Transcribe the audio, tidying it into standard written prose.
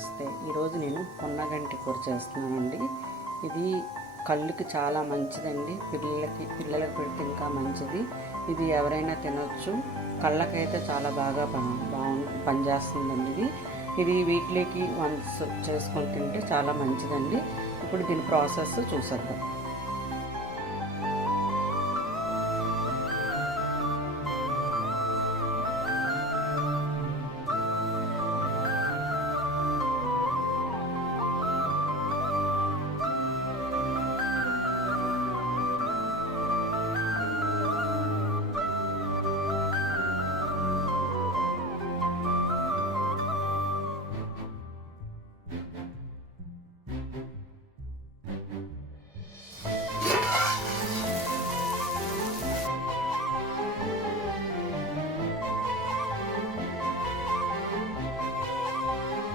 నమస్తే. ఈరోజు నేను పొన్నగంటి కూర చేస్తున్నానండి. ఇది కళ్ళుకి చాలా మంచిదండి. పిల్లలకు పెడితే ఇంకా మంచిది. ఇది ఎవరైనా తినొచ్చు. కళ్ళకైతే చాలా బాగా పనిచేస్తుందండి. ఇది వీక్లీకి వన్స్ చేసుకొని తింటే చాలా మంచిదండి. ఇప్పుడు దీని ప్రాసెస్ చూసేద్దాం.